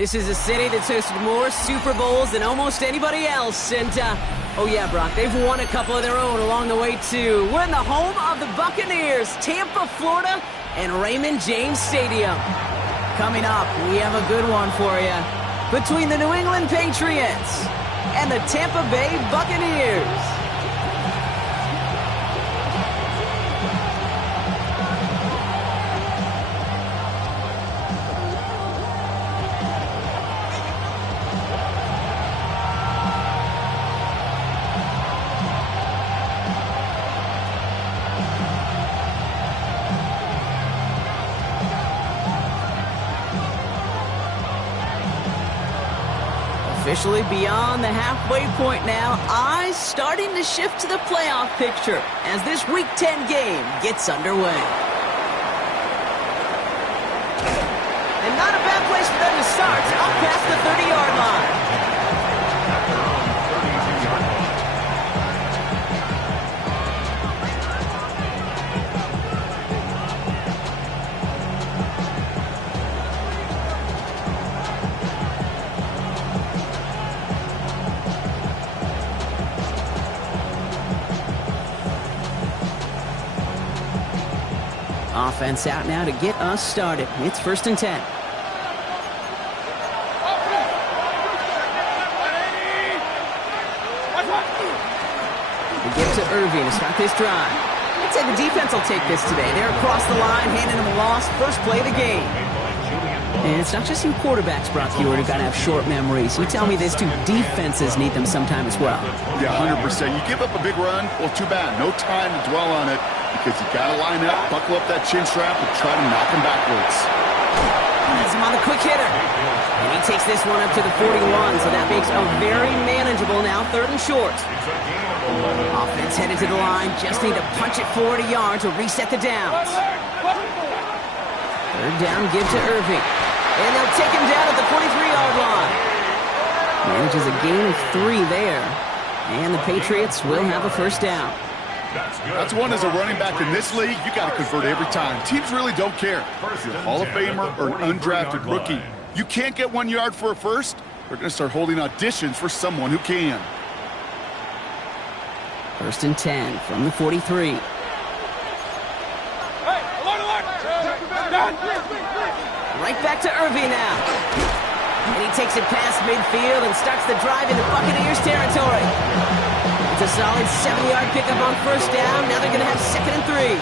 This is a city that's hosted more Super Bowls than almost anybody else. And, oh yeah, Brock, they've won a couple of their own along the way, too. We're in the home of the Buccaneers, Tampa, Florida, and Raymond James Stadium. Coming up, we have a good one for you. Between the New England Patriots and the Tampa Bay Buccaneers. Officially beyond the halfway point now, eyes starting to shift to the playoff picture as this Week 10 game gets underway. And not a bad place for them to start, up past the 30-yard line. Offense out now to get us started. It's 1st and 10. We give to Irving to start this drive. I'd say the defense will take this today. They're across the line, handing them a loss. First play of the game. And it's not just in quarterbacks, Brock Hewitt, who got to have short memories. You tell me this too, defenses need them sometime as well. Yeah, 100%. You give up a big run, well, too bad. No time to dwell on it because you got to line up, buckle up that chin strap, and try to knock him backwards. Has him on the quick hitter. And he takes this one up to the 41, so that makes a very manageable now 3rd and short. Offense headed to the line, just need to punch it 40 yards to reset the downs. 3rd down, give to Irving. And they'll take him down at the 43-yard line. Manages a gain of 3 there. And the Patriots will have a 1st down. That's one as a running back in this league, you got to convert every time. Teams really don't care. If you're a Hall of Famer or an undrafted rookie, you can't get 1 yard for a first, they're going to start holding auditions for someone who can. 1st and 10 from the 43. Right back to Irving now. And he takes it past midfield and starts the drive into Buccaneers territory. It's a solid 7-yard pickup on 1st down. Now they're going to have 2nd and 3.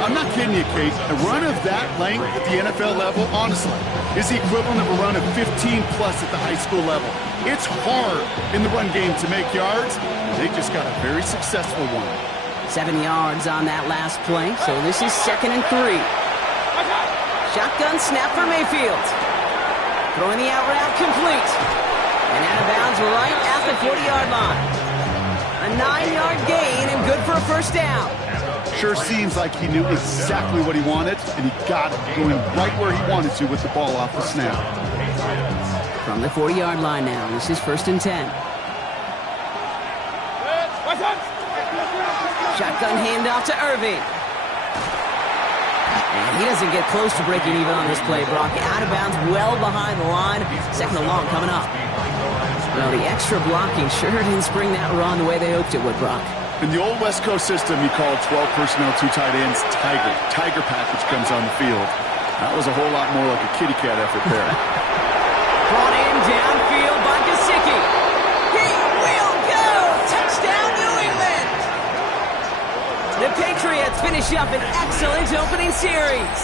I'm not kidding you, Kate. A run of that length at the NFL level, honestly, is the equivalent of a run of 15-plus at the high school level. It's hard in the run game to make yards. They just got a very successful one. 7 yards on that last play, so this is 2nd and 3. Shotgun snap for Mayfield. Throwing the out route complete. And out of bounds right at the 40-yard line. A 9-yard gain and good for a 1st down. Sure seems like he knew exactly what he wanted, and he got it going right where he wanted to with the ball off the snap. From the 40-yard line now, this is 1st and 10. Shotgun handoff to Irving. And he doesn't get close to breaking even on this play, Brock. Out of bounds, well behind the line. 2nd and long coming up. Well, the extra blocking sure didn't spring that run the way they hoped it would, Brock. In the old West Coast system, you called 12 personnel, 2 tight ends, Tiger. Tiger package comes on the field. That was a whole lot more like a kitty cat effort there. Brought in downfield by Gesicki. He will go! Touchdown, New England! The Patriots finish up an excellent opening series.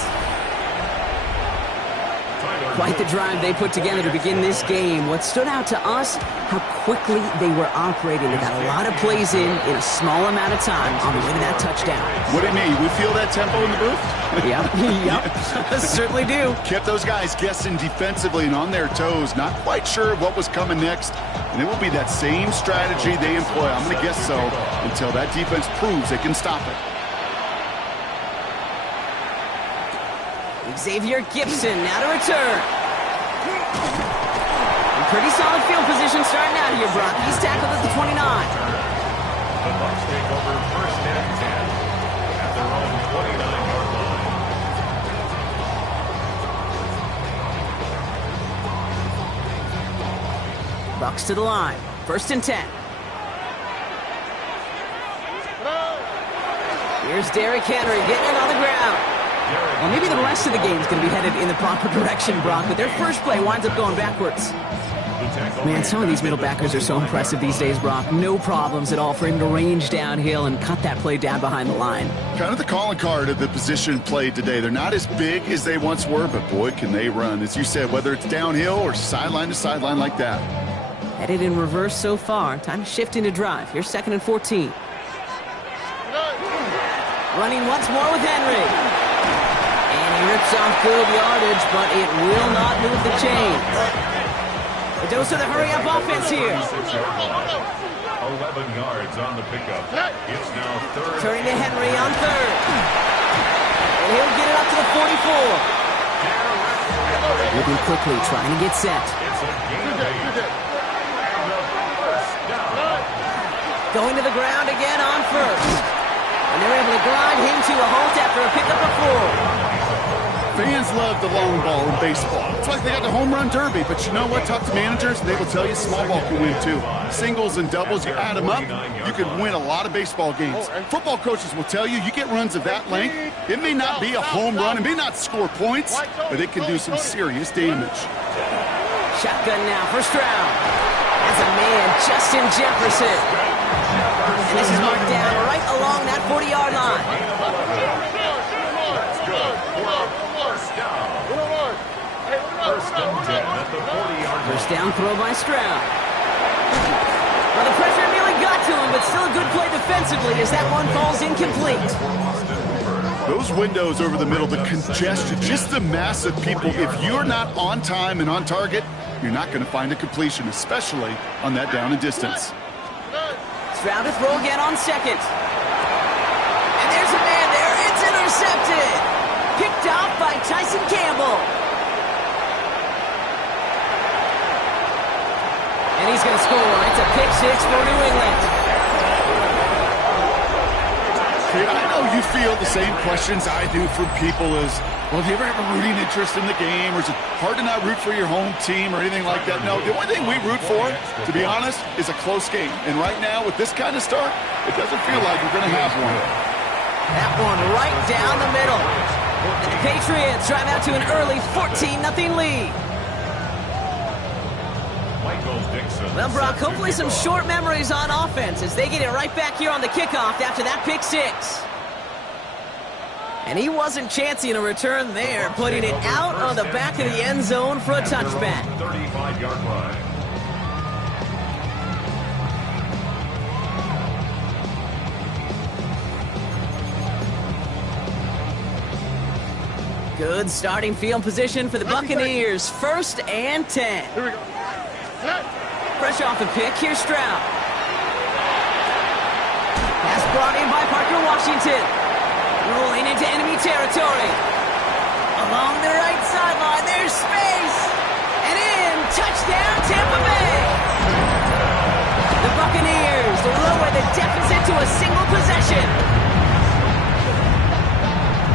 Quite the drive they put together to begin this game. What stood out to us, how quickly they were operating. They got a lot of plays in a small amount of time on the way to that touchdown. What do you mean? We feel that tempo in the booth? Yep. Certainly do. Kept those guys guessing defensively and on their toes, not quite sure what was coming next. And it will be that same strategy they employ, I'm going to guess so, until that defense proves they can stop it. Xavier Gipson now to return. And pretty solid field position starting out here, Brock. He's tackled at the 29. The Bucs take over 1st and 10 at their own 29. Bucks to the line. 1st and 10. Here's Derrick Henry getting it on the ground. Well, maybe the rest of the game is going to be headed in the proper direction, Brock, but their first play winds up going backwards. Man, some of these middle backers are so impressive these days, Brock. No problems at all for him to range downhill and cut that play down behind the line. Kind of the calling card of the position played today. They're not as big as they once were, but boy, can they run. As you said, whether it's downhill or sideline to sideline like that. Headed in reverse so far. Time to shift into drive. Here's 2nd and 14. Running once more with Henry. And he rips off good yardage, but it will not move the chain. A dose of the hurry-up offense here. 11 yards on the pickup. It's now 3rd. Turning to Henry on 3rd. And he'll get it up to the 44. Moving quickly, trying to get set. It's a gain of 8. And a first down. Going to the ground again on 1st. And they're able to grind him to a halt after a pickup of 4. Fans love the long ball in baseball. It's like they got the home run derby, but you know what? Talk to managers, and they will tell you small ball can win too. Singles and doubles, you add them up, you can win a lot of baseball games. Football coaches will tell you, you get runs of that length, it may not be a home run, it may not score points, but it can do some serious damage. Shotgun now for Stroud. As a man, Justin Jefferson. And this is marked down right along that 40-yard line. First down throw by Stroud. Well, the pressure nearly got to him, but still a good play defensively as that one falls incomplete. Those windows over the middle, the congestion, just the mass of people. If you're not on time and on target, you're not going to find a completion, especially on that down and distance. Stroud to throw again on 2nd. And there's a man there. It's intercepted. Picked off by Tyson Campbell. And he's going to score. It's a pick 6 for New England. I know you feel the same questions I do from people as, well, do you ever have a rooting interest in the game? Or is it hard to not root for your home team or anything like that? No, the only thing we root for, to be honest, is a close game. And right now, with this kind of start, it doesn't feel like we're going to have one. That one right down the middle. And the Patriots drive out to an early 14-0 lead. Well, Brock, hopefully some short memories on offense as they get it right back here on the kickoff after that pick 6. And he wasn't chancing a return there, putting it out of the back of the end zone for a touchback. 35-yard line. Good starting field position for the Buccaneers. 1st and 10. Here we go. Fresh off the pick, here's Stroud. Pass brought in by Parker Washington. Rolling into enemy territory. Along the right sideline, there's space. And in, touchdown, Tampa Bay. The Buccaneers lower the deficit to a single possession.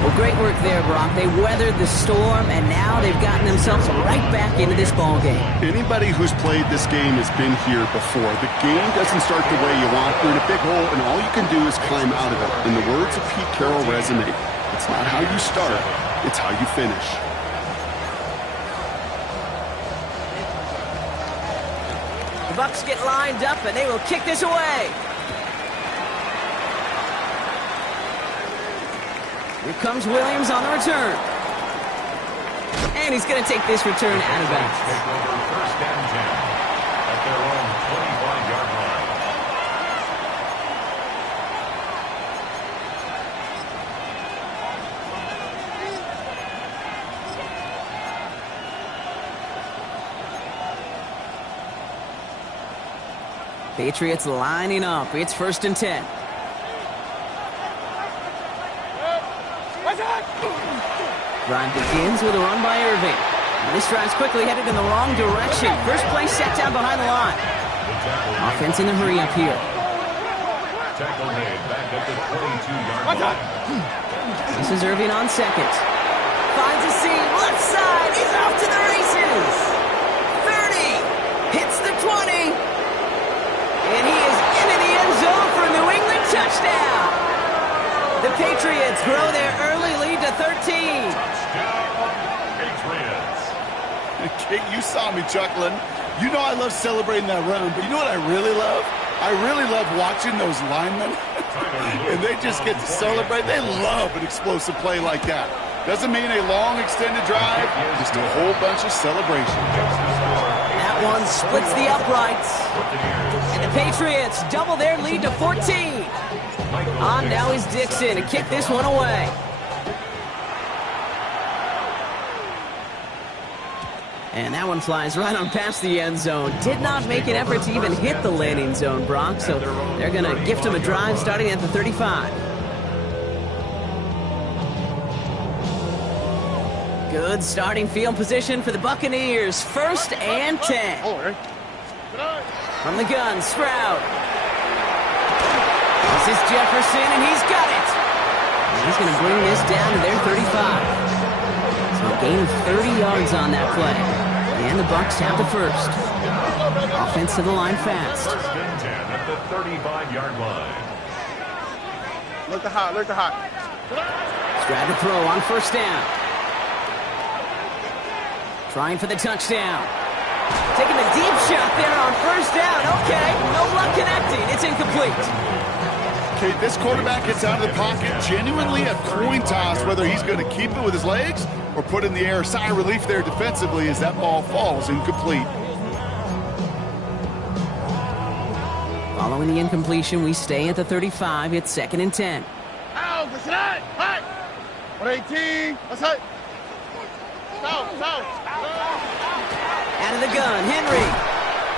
Well, great work there, Brock. They weathered the storm, and now they've gotten themselves right back into this ball game. Anybody who's played this game has been here before. The game doesn't start the way you want. You're in a big hole, and all you can do is climb out of it. And the words of Pete Carroll resonate. It's not how you start, it's how you finish. The Bucs get lined up, and they will kick this away. Here comes Williams on the return. And he's going to take this return out of bounds. First and 10 at their own 25-yard line. Patriots lining up. It's 1st and 10. Drive begins with a run by Irving. And this drive's quickly headed in the wrong direction. First play set down behind the line. Offense in the hurry up here. Tackle made back at the 22-yard line. This is Irving on 2nd. Finds a seam, left side. He's off to the races. 30. Hits the 20. And he is into the end zone for a New England touchdown. The Patriots grow their early lead to 13. Touchdown, Patriots. Kate, you saw me chuckling. You know I love celebrating that run, but you know what I really love? I really love watching those linemen. And they just get to celebrate. They love an explosive play like that. Doesn't mean a long extended drive, just a whole bunch of celebration. That one splits the uprights. And the Patriots double their lead to 14. On now is Dixon to kick this one away. And that one flies right on past the end zone. Did not make an effort to even hit the landing zone, Brock. So they're going to gift him a drive starting at the 35. Good starting field position for the Buccaneers. 1st and 10. From the gun, Stroud. This is Jefferson, and he's got it. And he's going to bring this down to their 35. So a gain of 30 yards on that play. And the Bucs have the first. Offense to the line fast. 1st and 10 at the 35-yard line. Look the hot, look the hot. Stroud to throw on 1st down. Trying for the touchdown. Taking the deep shot there on 1st down. Okay, no luck connecting. It's incomplete. Okay, this quarterback gets out of the pocket. Genuinely a coin toss whether he's going to keep it with his legs or put it in the air. Sigh of relief there defensively as that ball falls incomplete. Following the incompletion, we stay at the 35. It's 2nd and 10. Out, that's right. Hot. 118. That's hot. Out. Out of the gun, Henry.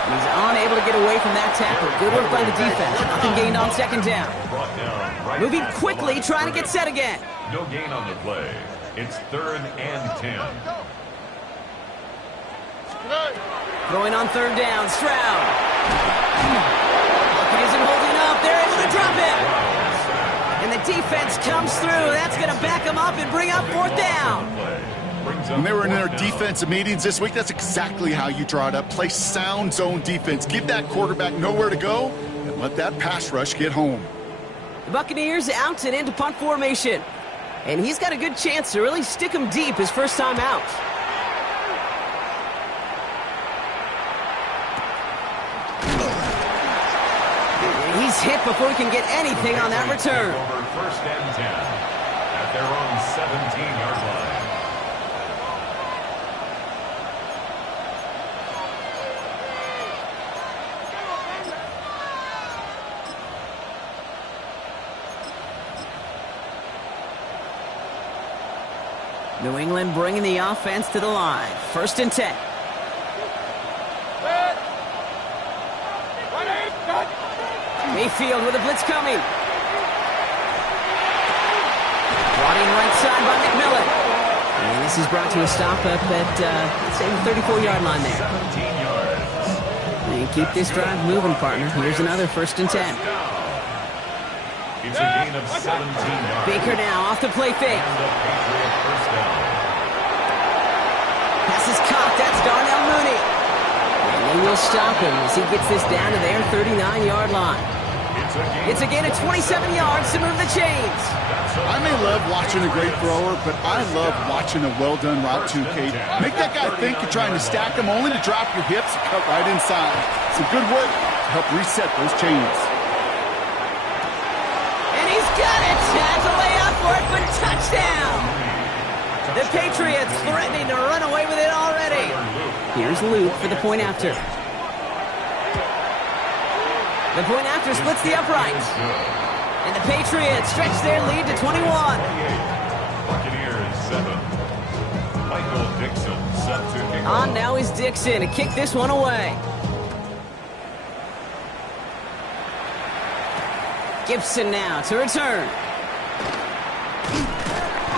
And he's unable to get away from that tackle. Good work by the defense. Nothing gained on 2nd down. Brought down right Moving quickly, trying to get set again. No gain on the play. It's 3rd and 10. Throwing on 3rd down, Stroud. He isn't holding up. They're able to drop him. And the defense comes through. That's going to back him up and bring up 4th down. When they were in their defensive meetings this week, that's exactly how you draw it up. Play sound zone defense. Give that quarterback nowhere to go and let that pass rush get home. The Buccaneers out and into punt formation. And he's got a good chance to really stick him deep his first time out. And he's hit before he can get anything on that return. Over 1st and 10 at their own 17-yard line. New England bringing the offense to the line. 1st and 10. Mayfield with a blitz coming. Brought in right side by McMillan. And this is brought to a stop up at, say, the 34-yard line there. 17 yards. And keep this drive moving, partner. Here's another 1st and 10. It's a gain of 17 yards. Baker now off the play fake. And the Patriot 1st down. Pass is caught. That's Darnell Mooney. And they will stop him as he gets this down to their 39-yard line. It's a gain of 27 yards to move the chains. I may love watching a great thrower, but I love watching a well-done route too, Kate. Make that guy think you're trying to stack him only to drop your hips and cut right inside. Some good work to help reset those chains. And he's got it. Has a layup for it, but touchdown. The Patriots threatening to run away with it already. Here's Luke for the point after. The point after splits the uprights. And the Patriots stretch their lead to 21. Buccaneers 7. Michael Dixon set to kick off. On now is Dixon to kick this one away. Gibson now to return.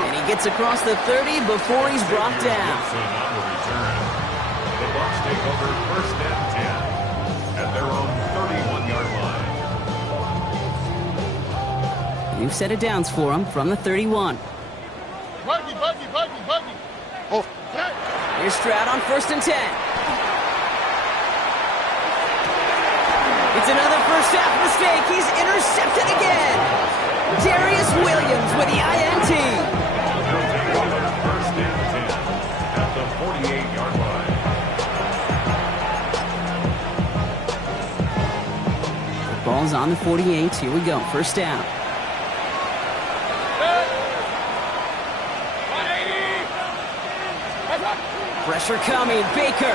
And he gets across the 30 before he's brought down. Gibson on the return. The Bucs take over 1st and 10 at their own 31-yard line. New set of downs for him from the 31. Buggy. Oh, Here's Stroud on 1st and 10. He It's another first half mistake. He's intercepted again. Darius Williams with the INT. They'll take over first and 10 at the 48-yard line. The ball's on the 48. Here we go. First down. Pressure coming. Baker.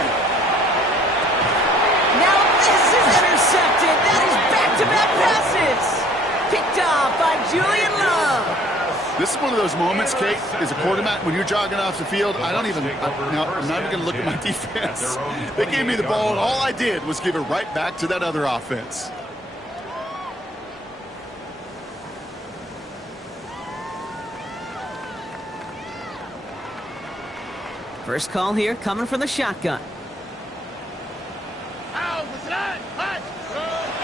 Now this is intercepted. That is back-to-back passes. Picked off by Julian Love. This is one of those moments, Kate, as a quarterback, when you're jogging off the field, I'm not even going to look at my defense. They gave me the ball, and all I did was give it right back to that other offense. First call here coming from the shotgun.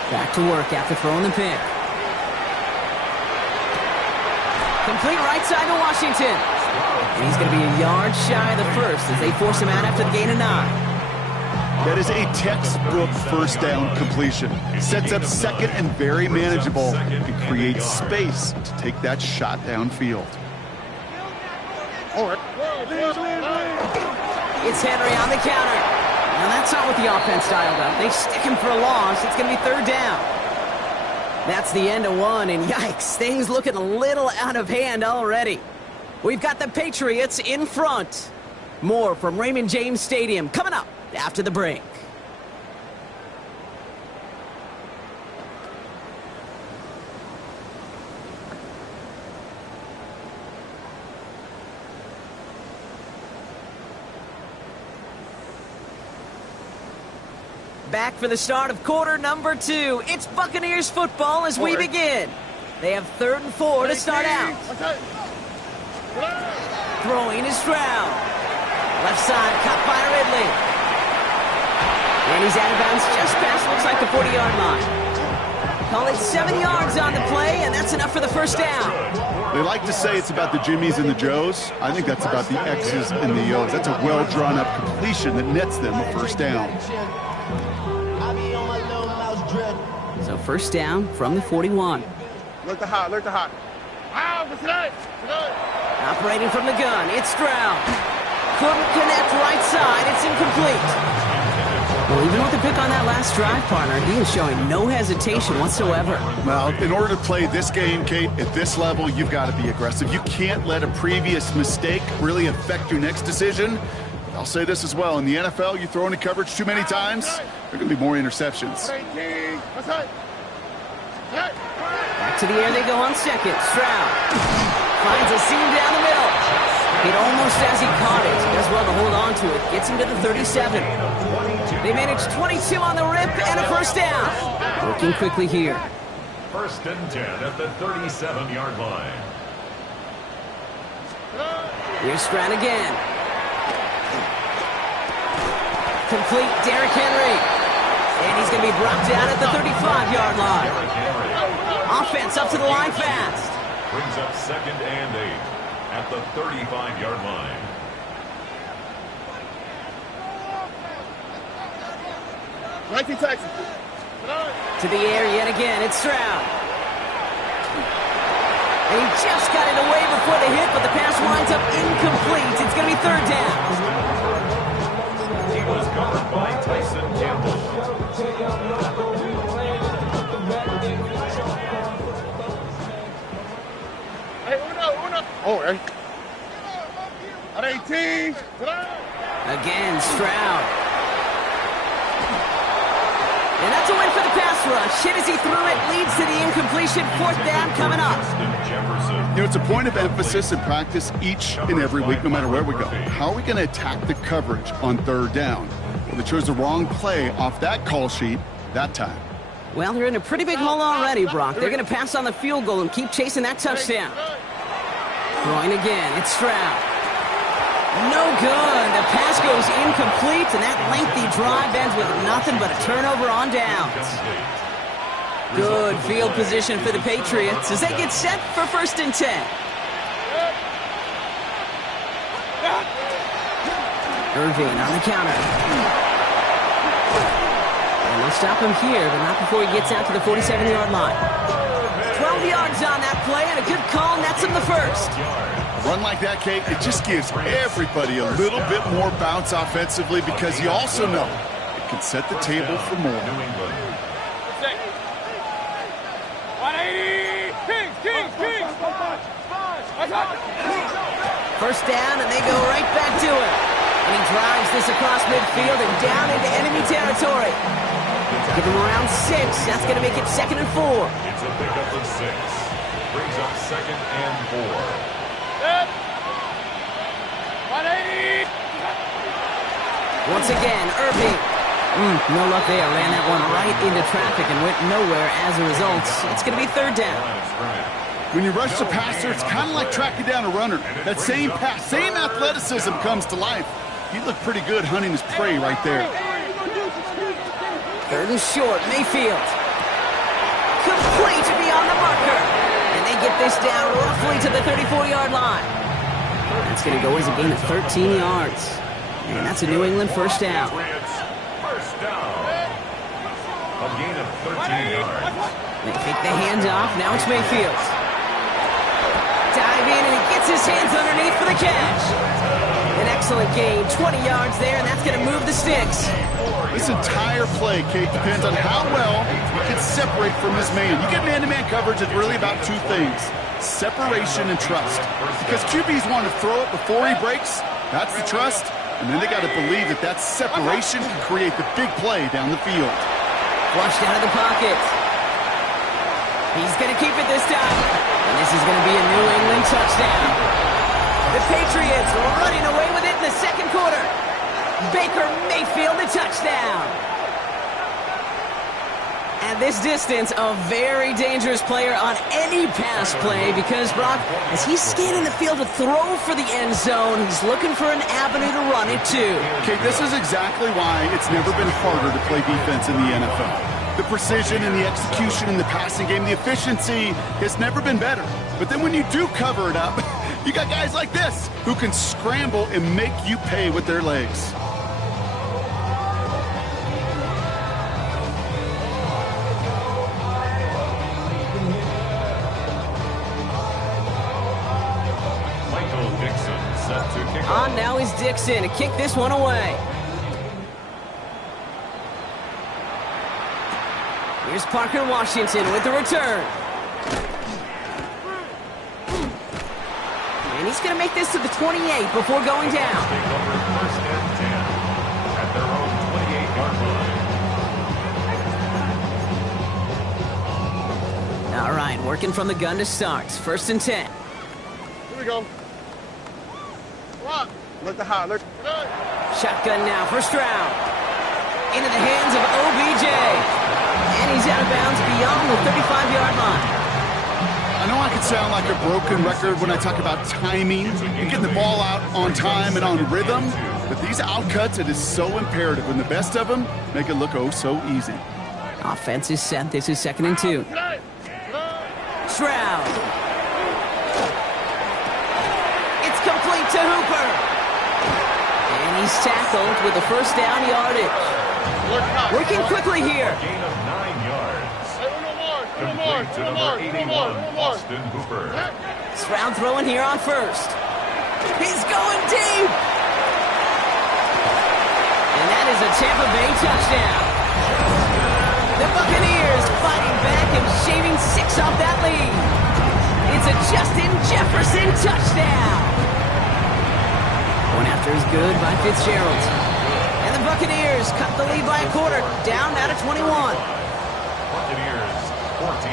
Back to work after throwing the pick. Complete right side to Washington. And he's going to be a yard shy of the first as they force him out after the gain of 9. That is a textbook first down completion. Sets up second and very manageable and creates space to take that shot downfield. It's Henry on the counter. Now that's not what the offense dialed up. They stick him for a loss. It's going to be third down. That's the end of one, and yikes, things looking a little out of hand already. We've got the Patriots in front. More from Raymond James Stadium coming up after the break. Back for the start of quarter number 2. It's Buccaneers football as we begin. They have 3rd and 4 to start out. Throwing is Stroud. Left side, caught by Ridley. And he's out of bounds just past, looks like the 40-yard line. Call it 7 yards on the play, and that's enough for the first down. They like to say it's about the Jimmies and the Joes. I think that's about the X's and the O's. That's a well-drawn-up completion that nets them a first down. So first down from the 41. Look the hot, look the hot. Operating from the gun, it's Stroud. Couldn't connect right side, it's incomplete. Well, even with the pick on that last drive, partner, he is showing no hesitation whatsoever. Well, in order to play this game, Kate, at this level, you've got to be aggressive. You can't let a previous mistake really affect your next decision. I'll say this as well. In the NFL, you throw into coverage too many times, there are going to be more interceptions. Back to the air they go on second. Stroud finds a seam down the middle. Hit almost as he caught it. He does well to hold on to it. Gets him to the 37. They manage 22 on the rip and a first down. Working quickly here. First and 10 at the 37-yard line. Here's Stroud again. Complete Derrick Henry. And he's going to be brought down at the 35-yard line. Offense up to the line fast. Brings up 2nd and 8 at the 35-yard line. To the air yet again, it's Stroud. And he just got it away before the hit, but the pass winds up incomplete. It's going to be third down. He was covered by Tyson Campbell. At 18. Again, Stroud. And that's a win for the pass rush. Hit as he threw it, leads to the incompletion. Fourth down coming up. You know, it's a point of emphasis in practice each and every week, no matter where we go. How are we going to attack the coverage on third down? Well, they chose the wrong play off that call sheet that time. Well, they're in a pretty big hole already, Brock. They're going to pass on the field goal and keep chasing that touchdown. Throwing again, it's Stroud. No good. The pass goes incomplete, and that lengthy drive ends with nothing but a turnover on downs. Good field position for the Patriots as they get set for 1st and 10. Irving on the counter. And they'll stop him here, but not before he gets out to the 47-yard line. 12 yards on that play, and a good call nets him the first. A run like that, Kate, it just gives everybody a little bit more bounce offensively because you also know it can set the table for more. New England. 180! Kings! First down, and they go right back to it. And he drives this across midfield and down into enemy territory. Give him around 6. That's going to make it 2nd and 4. It's a pickup of 6. Brings up 2nd and 4. 180! Once again, Irving. No luck there. Ran that one right into traffic and went nowhere as a result. It's going to be 3rd down. When you rush the passer, it's kind of like tracking down a runner. That same pass, same athleticism comes to life. He looked pretty good hunting his prey right there. 3rd and short, Mayfield. Complete beyond the marker. And they get this down roughly to the 34-yard line. That's going to go as a gain of 13 yards. And that's a New England first down. First down. A gain of 13 yards. They take the handoff. Now it's Mayfield. Dive in, and he gets his hands underneath for the catch. An excellent gain. 20 yards there, and that's going to move the sticks. This entire play, Kate, depends on how well he can separate from his man. You get man-to-man coverage, it's really about 2 things: separation and trust. Because QBs want to throw it before he breaks. That's the trust. And then they got to believe that that separation can create the big play down the field. Flushed out of the pocket. He's going to keep it this time. And this is going to be a New England touchdown. The Patriots running away with it in the 2nd quarter. Baker Mayfield, a touchdown. At this distance, a very dangerous player on any pass play because, Brock, as he's scanning the field to throw for the end zone, he's looking for an avenue to run it too. Okay, this is exactly why it's never been harder to play defense in the NFL. The precision and the execution in the passing game, the efficiency has never been better. But then when you do cover it up, you got guys like this who can scramble and make you pay with their legs. On now is Dixon to kick this one away. Here's Parker Washington with the return. And he's going to make this to the 28 before going down. Take over 1st and 10 at their own 28-yard line. All right, working from the gun to start. 1st and 10. Here we go. Look the hot. Look. Shotgun now for Stroud. Into the hands of OBJ. And he's out of bounds beyond the 35-yard line. I know I can sound like a broken record when I talk about timing and getting the ball out on time and on rhythm, but these outcuts, it is so imperative. And the best of them make it look oh so easy. Offense is set. This is 2nd and 2. Stroud. It's complete to Hooper. And he's tackled with the first down yardage. Working quickly here. A gain of 9 yards. Complete to number 81, Austin Hooper. Stroud throwing here on 1st. He's going deep. And that is a Tampa Bay touchdown. The Buccaneers fighting back and shaving 6 off that lead. It's a Justin Jefferson touchdown. One after is good by Fitzgerald. And the Buccaneers cut the lead by a quarter, down now to 21. Buccaneers 14.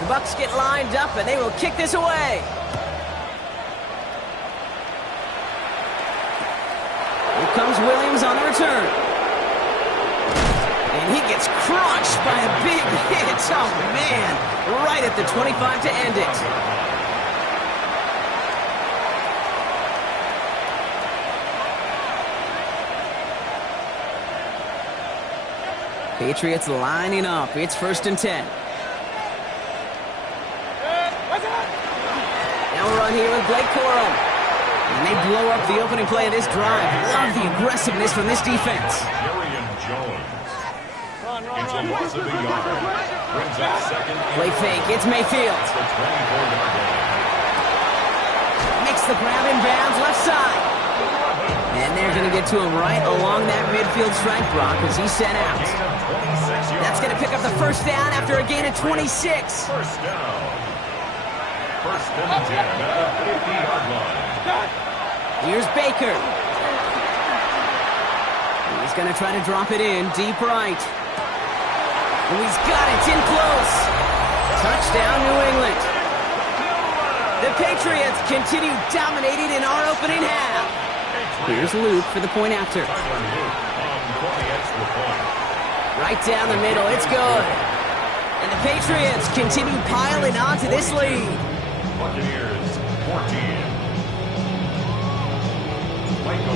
The Bucs get lined up, and they will kick this away. Here comes Williams on the return. And he gets crushed by a big hit. Oh, man. Right at the 25 to end it. Patriots lining up. It's 1st and 10. Now we're on here with Blake Corum. And they blow up the opening play of this drive. Love the aggressiveness from this defense. Darian Jones. It's a loss of a yard. Brings up second. Play fake. It's Mayfield. The 24-yard line. Makes the grab in bounds left side. And they're going to get to him right along that midfield stripe, Brock, as he's sent out. Gain of 26 yards. That's going to pick up the first down after a gain of 26. First down. First and 10 at the 50-yard line. Here's Baker. He's going to try to drop it in deep right. Oh, he's got it. It's in close. Touchdown, New England. The Patriots continue dominating in our opening half. Here's Luke for the point after. Right down the middle. It's good. And the Patriots continue piling on to this lead. Buccaneers 14.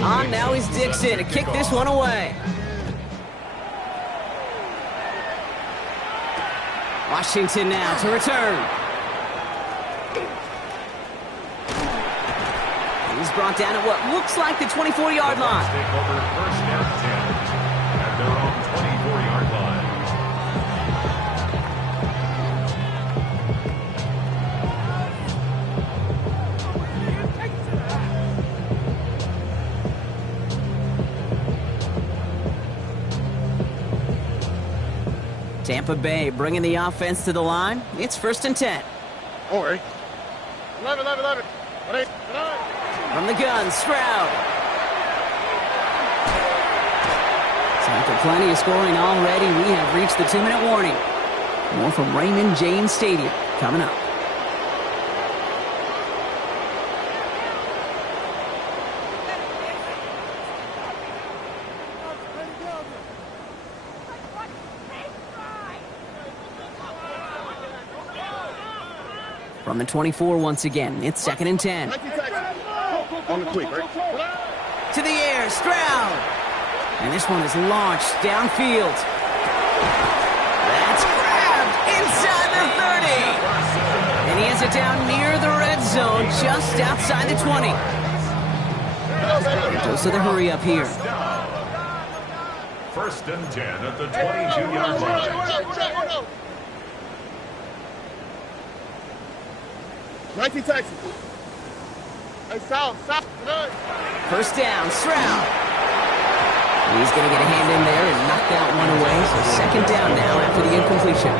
On now is Dixon to kick this one away. Washington now to return. He's brought down at what looks like the 24-yard line. Take over first and 10 at their own 24-yard line. Tampa Bay bringing the offense to the line. It's first and 10. Don't worry. 11. From the gun, Stroud. After plenty of scoring already, we have reached the 2-minute warning. More from Raymond James Stadium coming up. From the 24 once again, it's second and 10. On the quick, right? To the air, Stroud. And this one is launched downfield. That's grabbed inside the 30. And he has it down near the red zone, just outside the 20. Goes to the hurry up here. First and 10 at the 22-yard line. 19 Texas. Hey, South. First down, Stroud. He's going to get a hand in there and knock that one away. So second down now after the incompletion.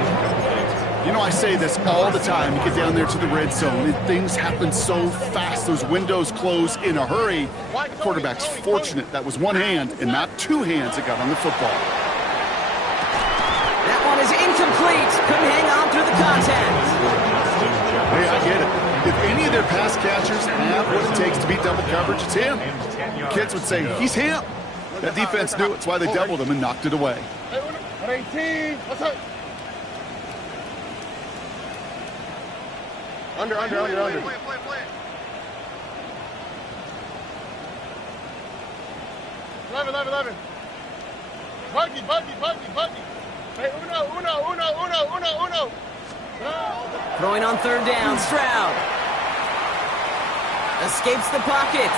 You know, I say this all the time. You get down there to the red zone, and things happen so fast. Those windows close in a hurry. The quarterback's fortunate that was one hand and not two hands that got on the football. That one is incomplete. Couldn't hang on through the contact. Hey, I get it. If any of their pass catchers have what it takes to beat double coverage, it's him. Kids would say, he's him. That defense knew it's why they doubled him and knocked it away. 18. What's up? Under. 11. Buggy. Hey, uno. Throwing on third down, Stroud. Escapes the pocket.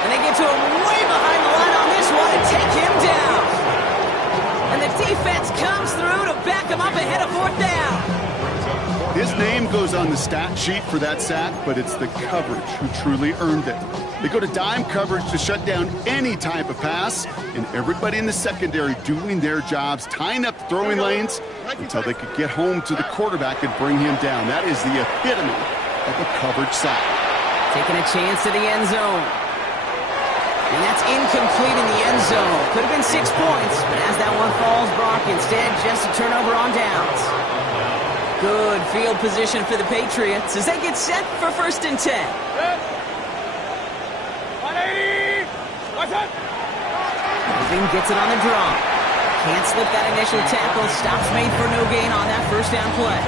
And they get to him way behind the line on this one and take him down. And the defense comes through to back him up ahead of fourth down. His name goes on the stat sheet for that sack, but it's the coverage who truly earned it. They go to dime coverage to shut down any type of pass, and everybody in the secondary doing their jobs, tying up the throwing lanes until they could get home to the quarterback and bring him down. That is the epitome of a coverage sack. Taking a chance to the end zone. And that's incomplete in the end zone. Could have been 6 points, but as that one falls, Brock, instead just a turnover on downs. Good field position for the Patriots as they get set for first and 10. 180. What's up? Irving gets it on the draw. Can't slip that initial tackle. Stops made for no gain on that first down play.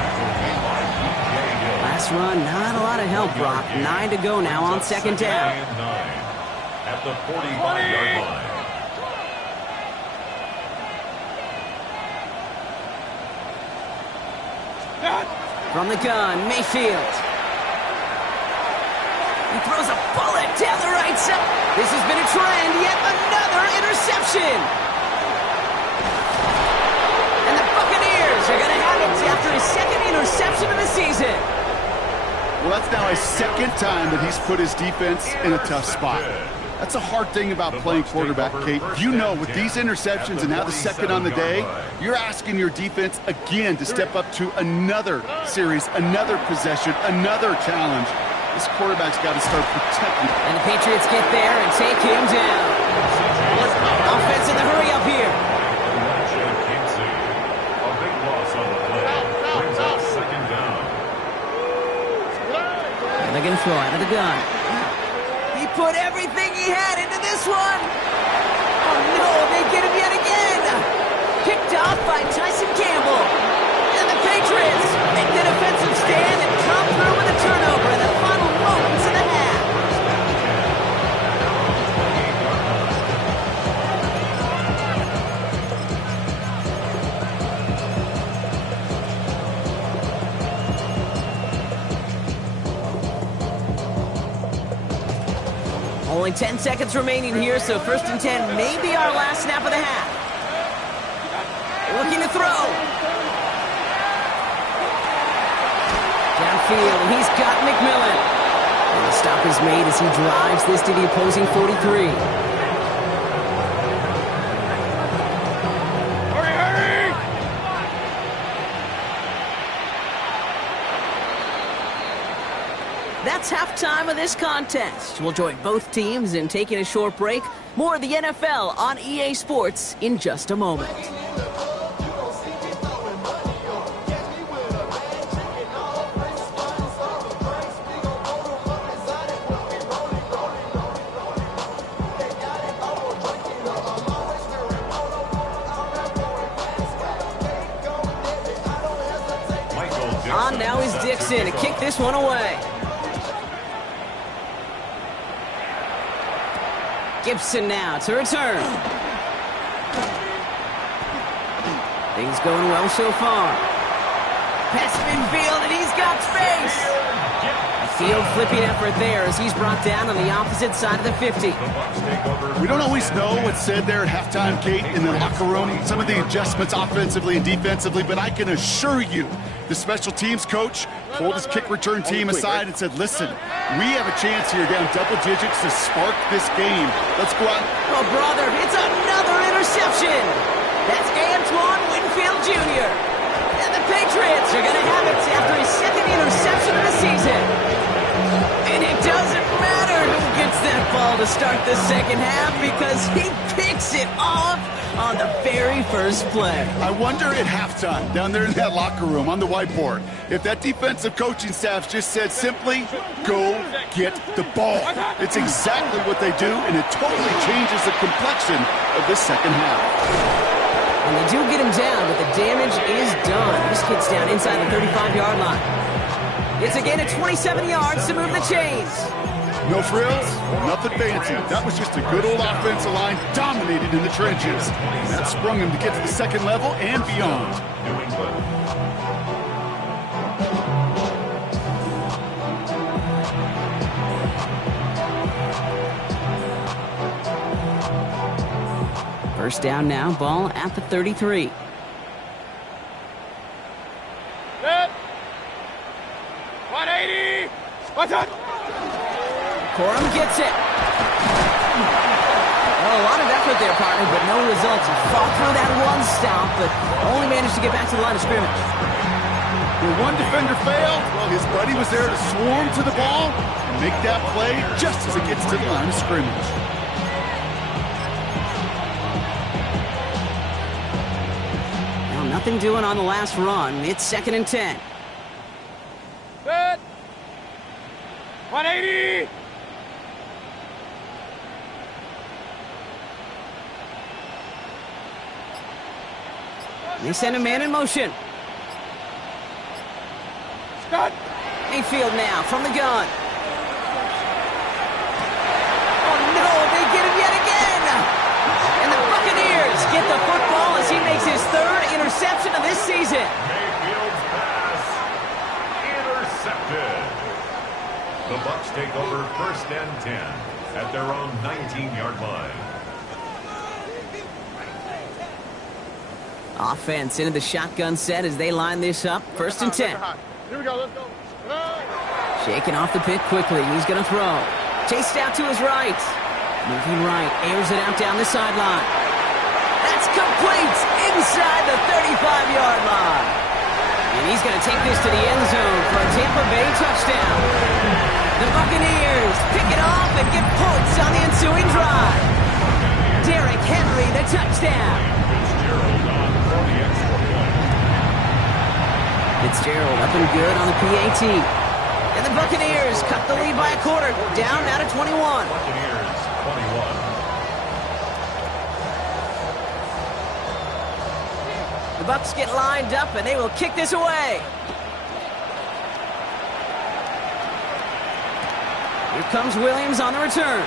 Last run, not a lot of help, Brock. 9 to go now on second down. At the 45-yard line. From the gun, Mayfield. He throws a bullet down the right side. This has been a trend. Yet another interception. And the Buccaneers are going to have it after his second interception of the season. Well, that's now his second time that he's put his defense in a tough spot. That's a hard thing about playing quarterback, Kate. You know, with these interceptions and now the second on the day, you're asking your defense again to step up to another series, another possession, another challenge. This quarterback's got to start protecting. And the Patriots get there and take him down. Offense in the hurry up here. A big loss on the play. Brings up second down. And they're going to throw out of the gun. He put everything he had into this one. Oh, no, they get him yet again. Picked off by Tyson Campbell. And the Patriots make the defensive stand and come through with a turnover in the final moments of the half. Only 10 seconds remaining here, so 1st and 10 may be our last snap of the half. Looking to throw. Downfield, and he's got McMillan. And the stop is made as he drives this to the opposing 43. Hurry! That's halftime of this contest. We'll join both teams in taking a short break. More of the NFL on EA Sports in just a moment. On now is Dixon to kick this one away. Gibson now to return. Things going well so far. Pass midfield, and he's got space. A field flipping effort there as he's brought down on the opposite side of the 50. We don't always know what's said there at halftime, Kate, in the locker room. Some of the adjustments offensively and defensively, but I can assure you the special teams coach pulled his kick return team aside and said, listen, we have a chance here down double digits to spark this game. Let's go out. Oh, brother, it's another interception. That's Antoine Winfield Jr. And the Patriots are going to have it after his second interception of the season. And it doesn't matter who gets that ball to start the second half because he picks it off on the very first play. I wonder at halftime, down there in that locker room on the whiteboard, if that defensive coaching staff just said simply, go get the ball. It's exactly what they do, and it totally changes the complexion of this second half. And they do get him down, but the damage is done. This kid's down inside the 35-yard line. It's a gain of 27 yards to move the chains. No frills, nothing fancy. That was just a good old offensive line dominated in the trenches. And that sprung him to get to the second level and beyond. New England. First down now, ball at the 33. Set. 180. What's up? Corum gets it. Well, a lot of effort there, partner, but no results. He fought through that one stop, but only managed to get back to the line of scrimmage. When one defender failed, well, his buddy was there to swarm to the ball and make that play just as it gets to the line of scrimmage. Well, nothing doing on the last run. It's 2nd and 10. Set. 180. They send a man in motion. Scott. Mayfield now from the gun. Oh, no, they get him yet again. And the Buccaneers get the football as he makes his 3rd interception of this season. Mayfield's pass intercepted. The Bucs take over 1st and 10 at their own 19-yard line. Offense into the shotgun set as they line this up. 1st and 10. Here we go, let's go. Shaking off the pick quickly. He's going to throw. Chased out to his right. Moving right. Airs it out down the sideline. That's complete inside the 35-yard line. And he's going to take this to the end zone for a Tampa Bay touchdown. The Buccaneers pick it off and get points on the ensuing drive. Derrick Henry, the touchdown. Fitzgerald up and good on the PAT. And the Buccaneers cut the lead by a quarter. Down now to 21. Buccaneers 21. The Bucs get lined up and they will kick this away. Here comes Williams on the return.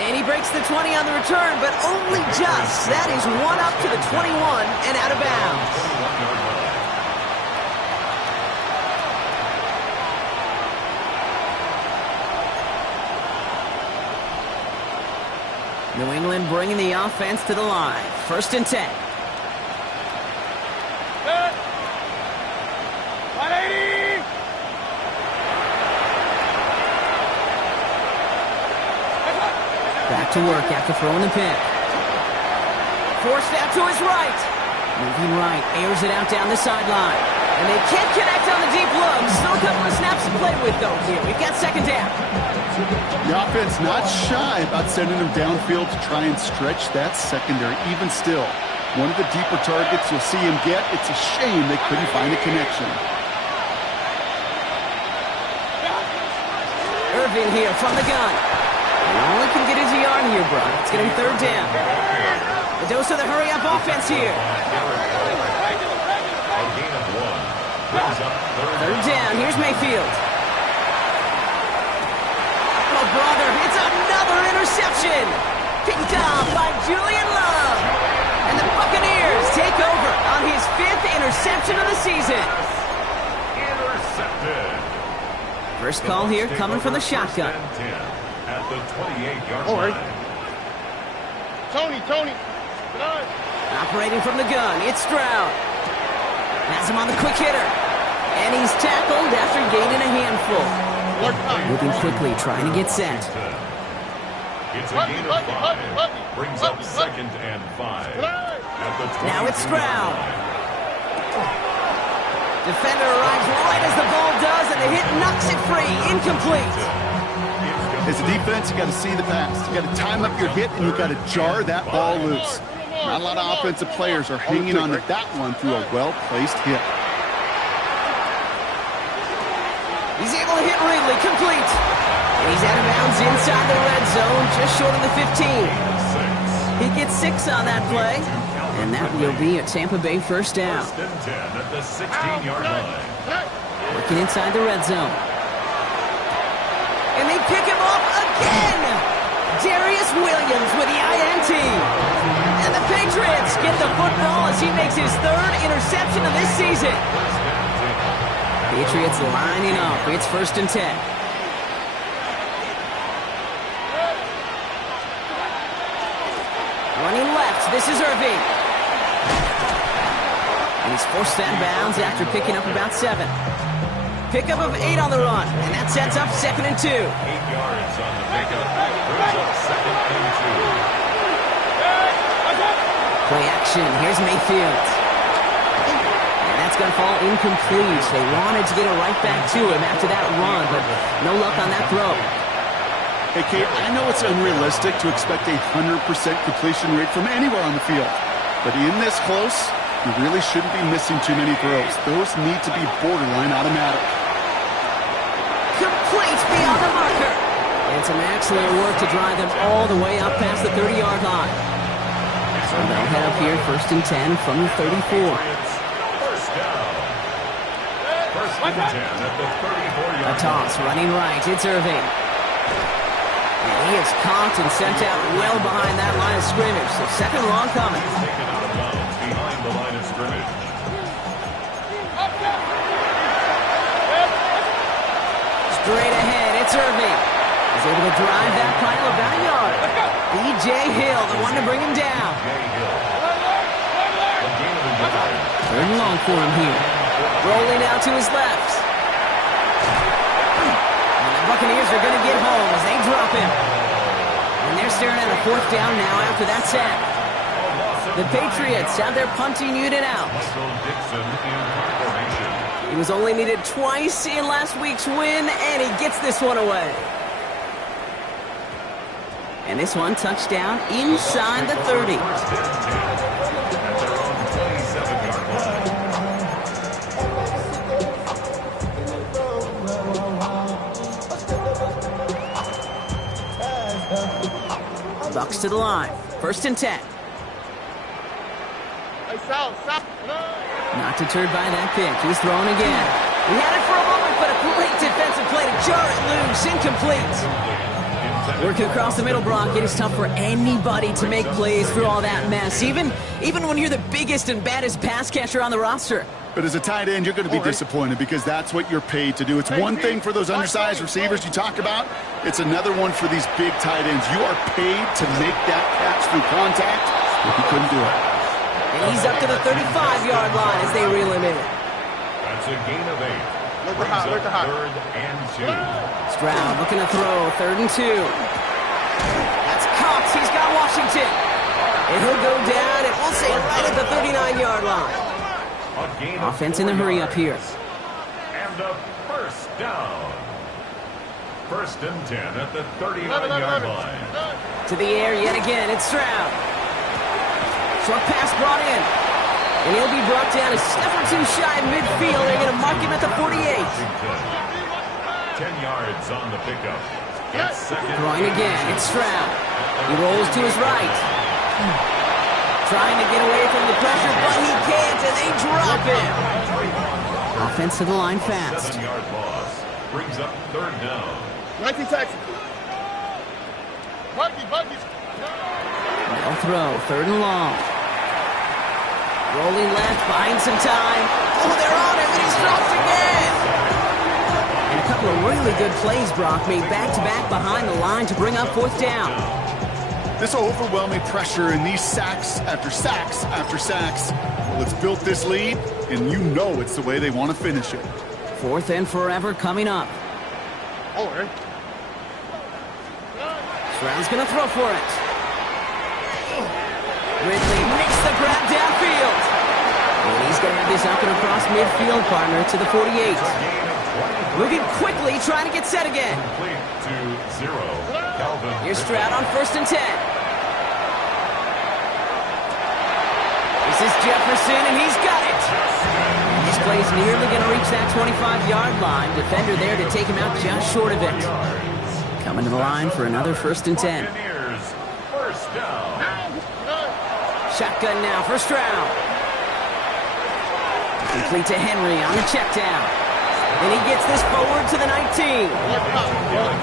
And he breaks the 20 on the return, but only just. That is one up to the 21 and out of bounds. New England bringing the offense to the line. 1st and 10. 180! Back to work after throwing the pick. Forced out to his right. Moving right, airs it out down the sideline. And they can't connect on the deep look. Still a couple of snaps to play with, though, here. We've got 2nd down. The offense not shy about sending them downfield to try and stretch that secondary. Even still, one of the deeper targets you'll see him get. It's a shame they couldn't find a connection. Irvin here from the gun. He only can get his yard here, bro. It's going to be 3rd down. The dose of the hurry-up offense here. A gain of 1. Brings up 3rd down. Here's Mayfield. Oh, brother, it's another interception. Picked off by Julian Love. And the Buccaneers take over on his 5th interception of the season. Intercepted. First call here coming from the shotgun. At the 28-yard All right. line. Tony. Operating from the gun, it's Stroud. Has him on the quick hitter. And he's tackled after gaining a handful. Moving quickly, trying to get set. It's a gain of 5. Brings up 2nd and 5. At the 22-yard Now it's Stroud. line. Defender arrives right as the ball does, and the hit knocks it free. Incomplete. As a defense, you got to see the pass. You got to time up your hit, and you got to jar that ball loose. Not a lot of offensive players are hanging on to that one through a well-placed hit. He's able to hit Ridley, complete. And he's out of bounds inside the red zone, just short of the 15. He gets 6 on that play, and that will be a Tampa Bay 1st down. 1st and 10 at the 16-yard line. Working inside the red zone. And they pick him off again. Darius Williams with the INT. And the Patriots get the football as he makes his 3rd interception of this season. Patriots lining up. It's 1st and 10. Running left. This is Irving. And he's forced out of bounds after picking up about 7. Pickup of 8 on the run. And that sets up 2nd and 2. 8 yards on the pickup. Brings up 2nd and 2. Play action. Here's Mayfield. And that's going to fall incomplete. They wanted to get it right back to him after that run, but no luck on that throw. Hey, Kate, I know it's unrealistic to expect a 100% completion rate from anywhere on the field. But in this close, you really shouldn't be missing too many throws. Those need to be borderline automatic. Complete beyond the marker. And some excellent work to drive them all the way up past the 30-yard line. So they'll head up here 1st and 10 from the 34. 1st down. 1st and 10 at the 34-yard line. A toss running right. It's Irving. And he is caught and sent out well behind that line of scrimmage. So 2nd long coming. Taken out of bounds behind the line of scrimmage. Straight ahead, it's Irving. He's able to drive that pile about a yard. B.J. Hill, the one to bring him down. Third and long for him here. Rolling out to his left. And the Buccaneers are going to get home as they drop him. And they're staring at a fourth down now after that sack. The Patriots have their punting unit out. He was only needed twice in last week's win, and he gets this one away. And this one, touchdown inside the 30. Bucks to the line. 1st and 10. Not deterred by that pick. He's throwing again. He had it for a moment, but a great defensive play to jar it loose. Incomplete. Working across the middle, Brock. It is tough for anybody to make plays through all that mess, even when you're the biggest and baddest pass catcher on the roster. But as a tight end, you're going to be disappointed because that's what you're paid to do. It's one thing for those undersized receivers you talk about. It's another one for these big tight ends. You are paid to make that catch through contact, but you couldn't do it. And he's up to the 35-yard line as they reel him in. That's a gain of 8. Brings up 3rd and 2. Stroud looking to throw. 3rd and 2. That's Cox. He's got Washington. And he'll go down, and we'll say right at the 39-yard line. Offense in the hurry up here. And a 1st down. 1st and 10 at the 39-yard line. To the air yet again. It's Stroud. Short pass brought in. And he'll be brought down a step or two shy of midfield. They're going to mark him at the 48. 10 yards on the pickup. It's 2nd. Throwing again. It's Stroud. He rolls to his right. Trying to get away from the pressure, but he can't, and they drop him. Offense to the line fast. 7-yard loss. Brings up 3rd down. 19 Texas. Buggies. They'll throw. 3rd and long. Rolling left, buying some time. Oh, they're on him, and he's dropped again. And a couple of really good plays, Brock, made back-to-back behind the line to bring up 4th down. This overwhelming pressure and these sacks after sacks after sacks, well, it's built this lead, and you know it's the way they want to finish it. 4th and forever coming up. Stroud's going to throw for it. Ridley makes the grab downfield. And he's going to have this up and across midfield, partner, to the 48. Moving quickly, trying to get set again. Complete to 0. Calvin. Here's Stroud on 1st and 10. This is Jefferson, and he's got it. And this play's nearly going to reach that 25-yard line. Defender there to take him out just short of it. Coming to the line for another 1st and 10. 1st down. Shotgun now for Stroud. Complete to Henry on the check down. And he gets this forward to the 19.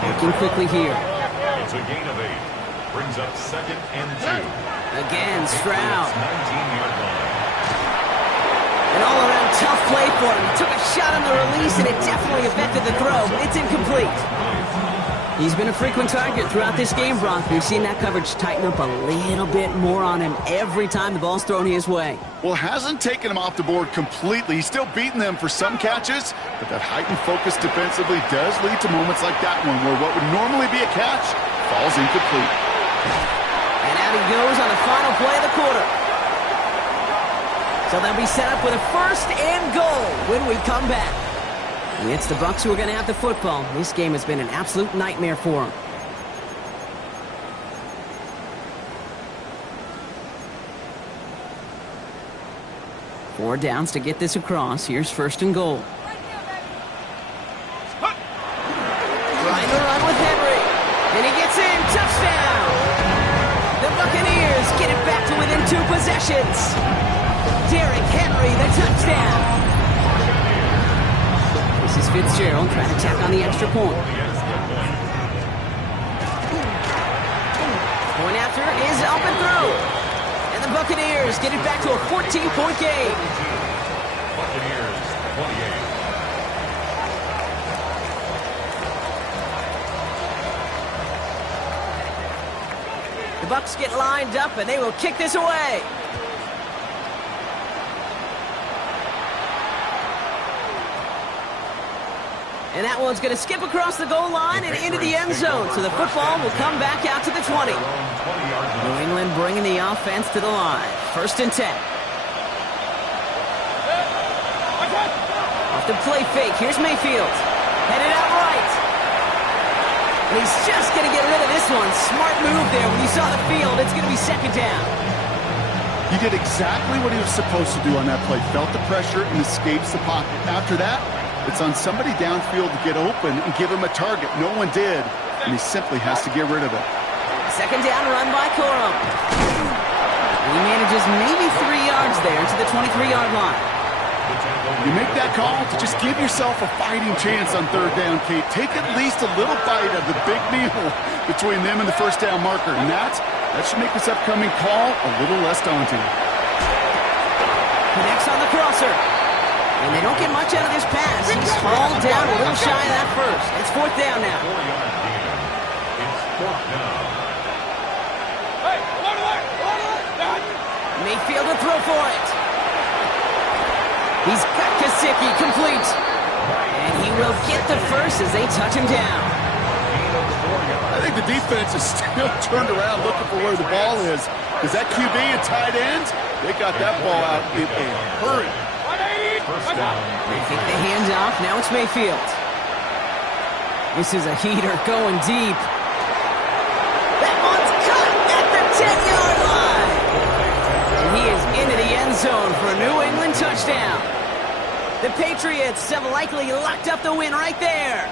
Working quickly here. It's a gain of 8. Brings up 2nd and 2. Again, Stroud. 19-yard line. An all-around tough play for him. He took a shot on the release, and it definitely affected the throw, but it's incomplete. He's been a frequent target throughout this game, Brock. We've seen that coverage tighten up a little bit more on him every time the ball's thrown his way. Well, hasn't taken him off the board completely. He's still beating them for some catches, but that heightened focus defensively does lead to moments like that one where what would normally be a catch falls incomplete. And out he goes on the final play of the quarter. So they'll be set up with a 1st and goal when we come back. And it's the Bucs who are going to have the football. This game has been an absolute nightmare for them. Four downs to get this across. Here's 1st and goal. Trying to run with Henry. And he gets in. Touchdown! The Buccaneers get it back to within 2 possessions. Derrick Henry, the touchdown. This is Fitzgerald trying to tack on the extra point. Point after is up and through. And the Buccaneers get it back to a 14-point game. Buccaneers 28. The Bucs get lined up, and they will kick this away. And that one's going to skip across the goal line and into the end zone. So the football will come back out to the 20. New England bringing the offense to the line. 1st and 10. Off the play fake. Here's Mayfield. Headed out right. And he's just going to get rid of this one. Smart move there. When you saw the field, it's going to be 2nd down. He did exactly what he was supposed to do on that play. Felt the pressure and escapes the pocket. After that, it's on somebody downfield to get open and give him a target. No one did, and he simply has to get rid of it. 2nd down run by Corum. He manages maybe 3 yards there to the 23-yard line. You make that call to just give yourself a fighting chance on 3rd down, Kate. Take at least a little bite of the big meal between them and the 1st down marker, and that should make this upcoming call a little less daunting. Connects on the crosser. And they don't get much out of this pass. He's hauled down a little shy of that first. It's 4th down now. It's 4th down. Mayfield will throw for it. He's got Gesicki complete. And he will get the first as they touch him down. I think the defense is still turned around looking for where the ball is. Because that QB and tight ends, they got that ball out in a hurry. 1st down. They take the hands off. Now it's Mayfield. This is a heater going deep. That one's cut at the 10-yard line. And he is into the end zone for a New England touchdown. The Patriots have likely locked up the win right there.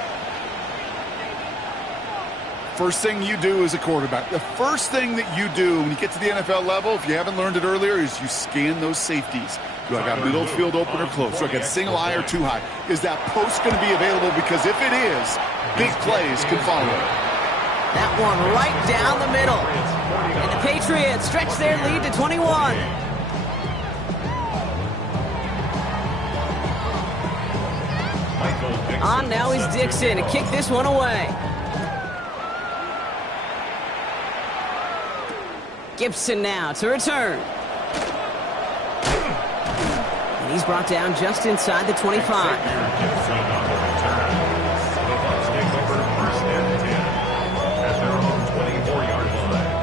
First thing you do as a quarterback, the first thing that you do when you get to the NFL level, if you haven't learned it earlier, is you scan those safeties. Do I got middle field open or close? Do I got single high or too high? Is that post going to be available? Because if it is, big plays can follow. That one right down the middle. And the Patriots stretch their lead to 21. On now is Dixon to kick this one away. Gibson now to return. And he's brought down just inside the 25. Gibson on the return. The Bucs take over 1st and 10 at their own 24-yard line.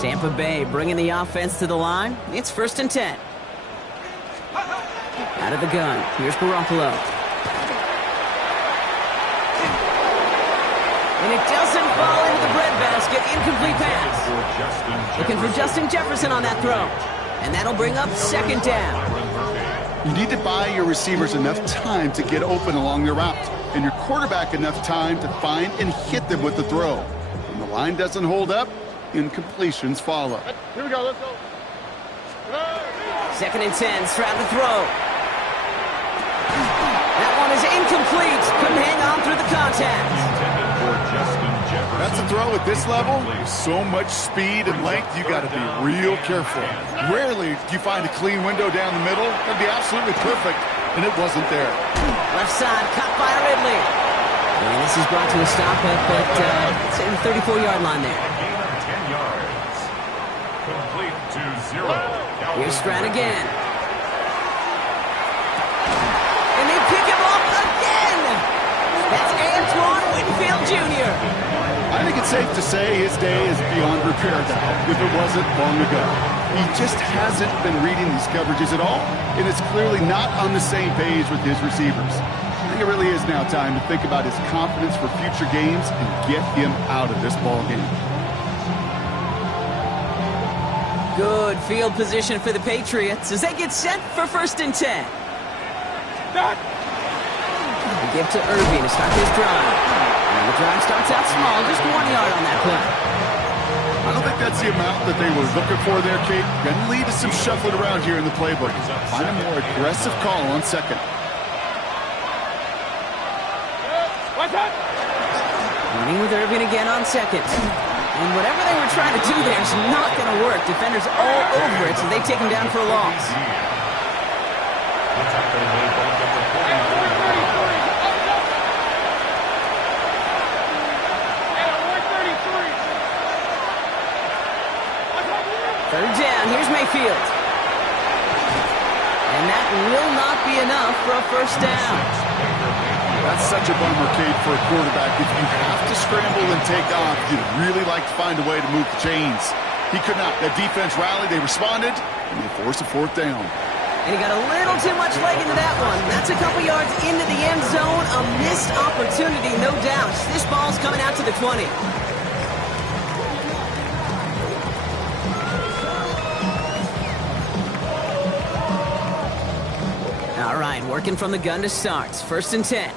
Tampa Bay bringing the offense to the line. It's 1st and 10. Out of the gun. Here's Garoppolo. And it doesn't fall into the breadbasket. Incomplete pass. Looking for Justin Jefferson on that throw. And that'll bring up 2nd down. You need to buy your receivers enough time to get open along their route, and your quarterback enough time to find and hit them with the throw. When the line doesn't hold up, incompletions follow. Here we go, let's go. 2nd and 10, Stroud to throw. That one is incomplete. Couldn't hang on through the contact. That's a throw at this level. With so much speed and length, you got to be real careful. Rarely do you find a clean window down the middle. That'd be absolutely perfect, and it wasn't there. Left side, caught by Ridley. And this is brought to a stop at the 34-yard line there. Gain of 10 yards. Complete to 0. Here's Stroud again. And they pick him off again. That's Antoine Winfield Jr. I think it's safe to say his day is beyond repair now, if it wasn't long ago. He just hasn't been reading these coverages at all, and it's clearly not on the same page with his receivers. I think it really is now time to think about his confidence for future games and get him out of this ball game. Good field position for the Patriots as they get set for 1st and 10. They give to Irving to start this drive. And the drive starts out small, just 1 yard on that play. I don't think that's the amount that they were looking for there, Kate. Going to lead to some shuffling around here in the playbook. Find a more aggressive call on 2nd. Running with Irving again on 2nd. And whatever they were trying to do there is not going to work. Defenders all over it, so they take him down for a loss. Third down. Here's Mayfield. And that will not be enough for a first down. That's such a bummer, Kate, for a quarterback. If you have to scramble and take off, you'd really like to find a way to move the chains. He could not. The defense rallied, they responded, and they forced a fourth down. And he got a little too much leg into that one. That's a couple yards into the end zone. A missed opportunity, no doubt. This ball's coming out to the 20. All right, working from the gun to start. First and 10.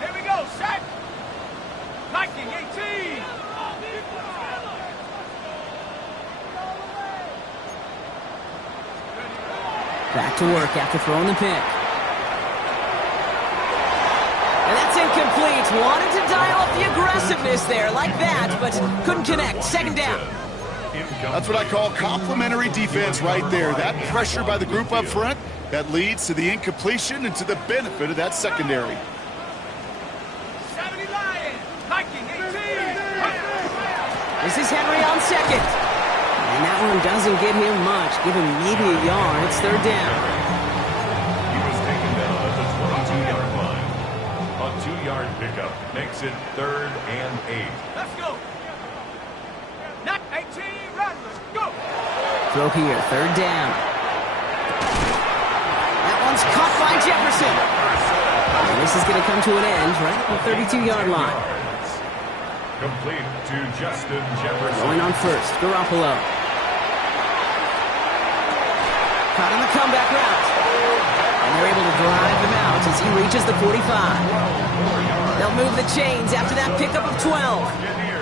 Here we go, set. Viking 18. Back to work after throwing the pick. And that's incomplete. Wanted to dial up the aggressiveness there like that, but couldn't connect. Second down. That's what I call complimentary defense right there. That pressure by the group up front, that leads to the incompletion and to the benefit of that secondary. 70 Lions. Viking 18. This is Henry on second. And that one doesn't give him much. Give him maybe a yard. It's third down. He was taken down at the 22-yard line. A 2-yard pickup makes it 3rd and 8. Let's go. Not 18. Run. Go. Throw here. Third down. That one's caught by Jefferson. And this is going to come to an end right at the 32-yard line. Complete to Justin Jefferson. Going on first. Garoppolo. Caught on the comeback route. And they're able to drive him out as he reaches the 45. They'll move the chains after that pickup of 12.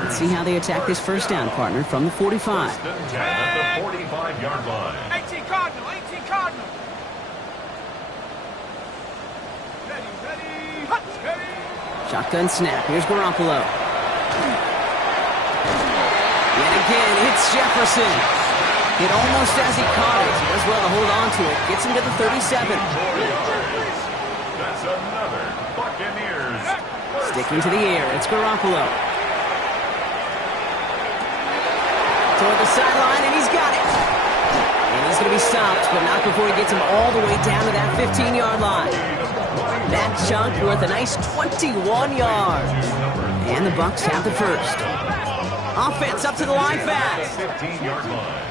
Let's see how they attack this first down, partner, from the 45. First and 10 at the 45-yard line. 18 Cardinal. 18 Cardinal. Ready. Hut. Ready. Shotgun snap. Here's Garoppolo. Yet again, it's Jefferson. Hit almost as he caught it. He does well to hold on to it. Gets him to the 37. That's another Buccaneers. Sticking to the air. It's Garoppolo. Toward the sideline, and he's got it. And he's going to be stopped, but not before he gets him all the way down to that 15-yard line. That chunk worth a nice 21 yards. And the Bucs have the first. Offense up to the line fast. 15-yard line.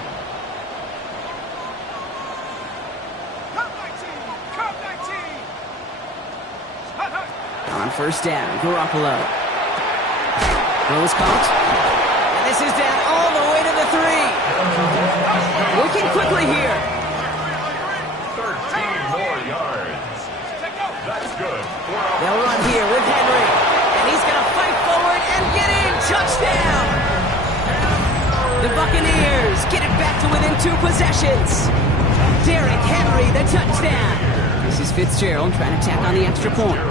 On first down, Garoppolo. Throws caught. And this is down all the way to the 3. Working quickly here. 13 more yards. That's good. They'll run here with Henry. And he's going to fight forward and get in. Touchdown. The Buccaneers get it back to within 2 possessions. Derrick Henry, the touchdown. This is Fitzgerald trying to tack on the extra point.